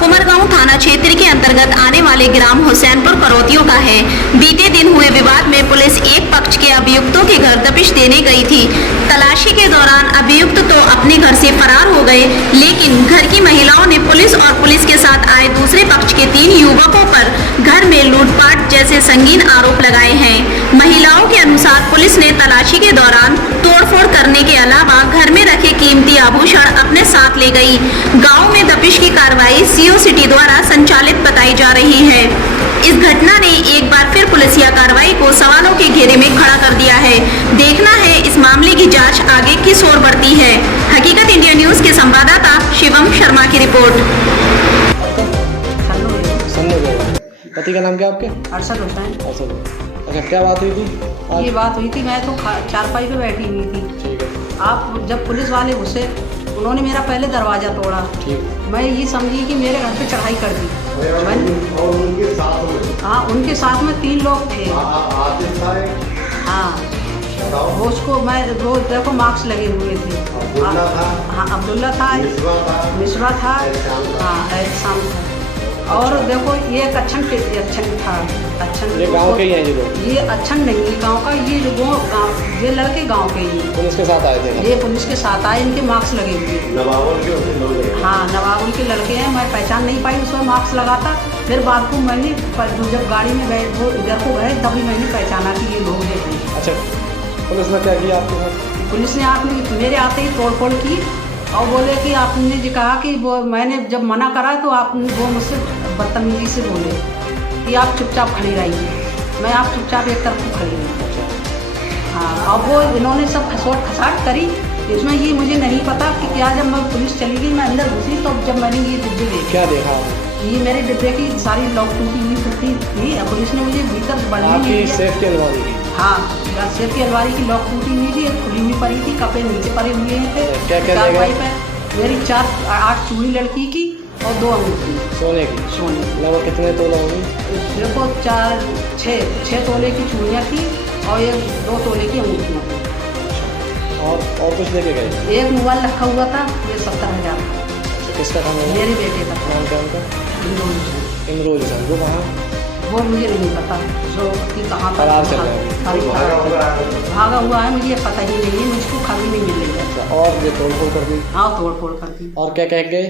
कुमरगांव थाना क्षेत्र के अंतर्गत आने वाले ग्राम हुसैनपुर परौतियों का है। बीते दिन हुए विवाद में पुलिस एक पक्ष के अभियुक्तों के घर दबिश देने गई थी। तलाशी के दौरान अभियुक्त तो अपने घर से फरार हो गए, लेकिन घर की महिलाओं ने पुलिस और पुलिस के साथ आए दूसरे पक्ष के 3 युवकों पर घर में लूटपाट जैसे संगीन आरोप लगाए हैं। महिलाओं के अनुसार पुलिस ने तलाशी के दौरान तोड़फोड़ करने के अलावा घर में रखे कीमती आभूषण अपने साथ ले गई। गांव में दबिश की कार्रवाई सीओ सिटी द्वारा संचालित बताई जा रही है। इस घटना ने एक बार फिर पुलिसिया कार्रवाई को सवालों के घेरे में खड़ा कर दिया है। देखना है इस मामले की जांच आगे किस ओर बढ़ती है। हकीकत इंडिया न्यूज के संवाददाता शिवम शर्मा की रिपोर्ट। पति का नाम क्या आपके? अरशद हुसैन। अच्छा, क्या बात हुई थी? ये बात हुई थी, मैं तो चारपाई पे बैठी हुई थी। ठीक है। आप जब पुलिस वाले घुसे, उन्होंने मेरा पहले दरवाज़ा तोड़ा। ठीक। मैं ये समझी कि मेरे घर पे चढ़ाई कर दी। और उनके साथ में? हाँ, उनके साथ में 3 लोग थे। हाँ, वो उसको मैं वो देखो मार्क्स लगे हुए थे। हाँ, अब्दुल्ला था, मिश्रा था, हाँ, एहसान था। और देखो ये एक अच्छन था। ये गांव के ही हैं ये लोग? ये अच्छन नहीं है गांव का, ये ये लड़के गांव के ही। पुलिस के साथ आए थे? ये पुलिस के साथ आए, इनके मार्क्स लगे हुए। हाँ, नवाबुल के लड़के हैं। मैं पहचान नहीं पाई, उसमें मार्क्स लगाता। फिर बाद को मैंने जब गाड़ी में गए वो इधर को गए, तभी मैंने पहचाना कि ये लोग हैं। अच्छा, पुलिस ने क्या किया आपके साथ? पुलिस ने आपने मेरे आते ही तोड़फोड़ की और बोले कि आपने जो कहा कि वो मैंने जब मना करा तो आपने वो मुझसे बदतमीजी से बोले कि आप चुपचाप खड़ी रहिए। मैं आप चुपचाप एक तरफ खड़ी रही। हाँ, और वो इन्होंने सब खसाट करी। इसमें ये मुझे नहीं पता कि क्या, जब मैं पुलिस चली गई, मैं अंदर घुसी तो जब मैंने ये डिब्बे देखे। क्या देखा? ये मेरे डिब्बे की सारी लॉक टूटी हुई टूटी थी। पुलिस ने मुझे भीतर बढ़ने सेफ की अलमारी की? हाँ, सेफ की अलमारी की लॉक टूटी हुई थी, एक खुली हुई पड़ी थी, कपड़े नीचे पड़े हुए थे। क्या मेरी 8 चूड़ी लड़की की और 2 अंगूठी सोने की। लगभग कितने तोला होगी? देखो 6 तोले की चूड़ियाँ थी और 2 तोले की अंगूठियाँ थी। और कुछ लेके गए? एक मोबाइल रखा हुआ था, ये 70,000 का। किसका था? मेरे बेटे का। नाम क्या उनका? इमरोज हुसैन। वो कहाँ? वो मुझे नहीं पता जो कि कहाँ पर भागा हुआ है, मुझे पता ही नहीं है। मुझको खाली नहीं मिल रही है। और ये तोड़फोड़ कर दी? हाँ, तोड़फोड़ कर दी। और क्या कह गए?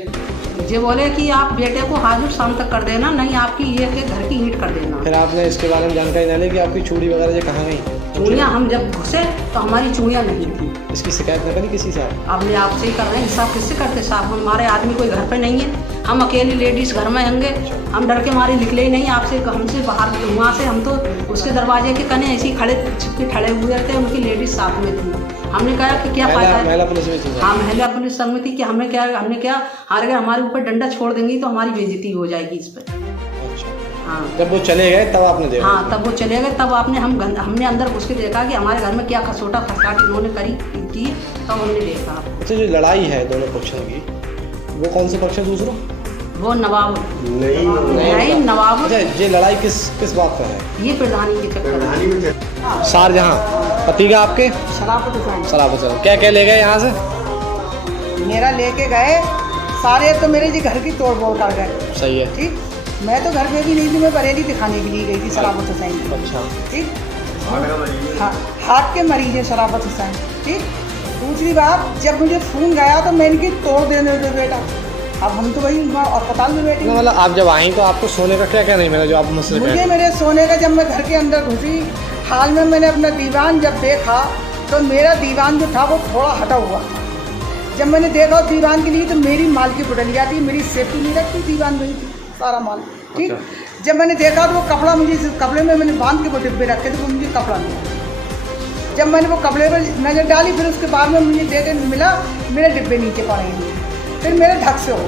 ये बोले कि आप बेटे को हाजिर शाम तक कर देना, नहीं आपकी ये के घर की ईंट कर देना। फिर आपने इसके बारे में जानकारी ना ली कि आपकी चूड़ी वगैरह ये कहाँ गई? चूड़ियाँ हम जब घुसे तो हमारी चूड़ियाँ नहीं थी। इसकी शिकायत न करी किसी से? अब मैं आपसे ही कर रहे हैं, हिसाब किससे करते साहब? हमारे आदमी कोई घर पे नहीं है, हम अकेली लेडीज़ घर में होंगे, हम डर के मारे निकले ही नहीं आपसे, हमसे बाहर वहाँ से। हम तो उसके दरवाजे के कने ऐसे ही छिपके खड़े हुए थे, उनकी लेडीज़ साथ में थी। हमने कहा कि क्या फायदा है? महिला पुलिस में थी? हाँ, महिला पुलिस संग में थी कि हमने क्या अगर हमारे ऊपर डंडा छोड़ देंगी तो हमारी बेइज्जती हो जाएगी इस पर। हाँ, जब वो चले गए तब आपने देखा? हाँ, तब वो चले गए, तब हमने अंदर घुस के देखा कि हमारे घर में क्या खसकाट इन्होंने करी की, तब हमने देखा। अच्छा, जो लड़ाई है दोनों पक्षों की, वो कौन से पक्ष है? दूसरा वो नवाब नहीं नवाब। अच्छा, ये लड़ाई किस बात पर है? ये प्रधानी के चक्कर। शाहजहां पति का आपके? शराफत। क्या क्या ले गए यहाँ से? मेरा लेके गए सारे, तो मेरे जी घर की तोड़ फोड़ कर गए। सही है। ठीक, मैं तो घर पे भी नहीं थी, मैं बरेली दिखाने के लिए गई थी शराफत हुसैन। अच्छा। ठीक, हाँ, हार्ट के मरीज है शराफत हुसैन। ठीक, दूसरी बात, जब मुझे फोन गया तो मैं इनकी तोड़ देने दे बेटा। अब हम तो वही अस्पताल में बैठे। मतलब आप जब आई तो आपको सोने का क्या नहीं मिला जो आप मुझसे? मुझे मेरे सोने का, जब मैं घर के अंदर घुसी, हाल में मैंने अपना दीवान जब देखा तो मेरा दीवान जो था वो थोड़ा हटा हुआ था। जब मैंने देखा दीवान के लिए तो मेरी माल की पुटलिया थी, मेरी सेफ्टी नहीं रखती, दीवान में थी सारा माल। ठीक। अच्छा। जब मैंने देखा तो वो कपड़ा मुझे कपड़े में मैंने बांध के वो डिब्बे रखे थे, वो मुझे कपड़ा मिला। जब मैंने वो कपड़े पर नज़र डाली, फिर उसके बाद में मुझे देखे मिला मेरे डिब्बे नीचे पड़े हुए, फिर मेरे ढक से हो।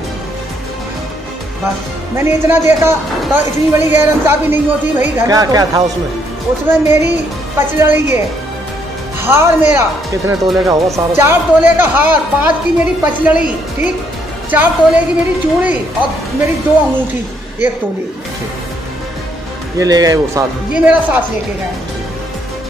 बस मैंने इतना देखा तो इतनी बड़ी गैरइंसाफी नहीं होती भाई घर में। क्या था उसमें? उसमें मेरी पचलड़ी है, हार मेरा। कितने तोले का होगा सारा? 4 तोले का हार, 5 की मेरी पचलड़ी, ठीक, 4 तोले की मेरी चूड़ी और मेरी 2 अंगूठी 1 तोले। ये ले गए वो साथ? ये मेरा साथ लेके गए।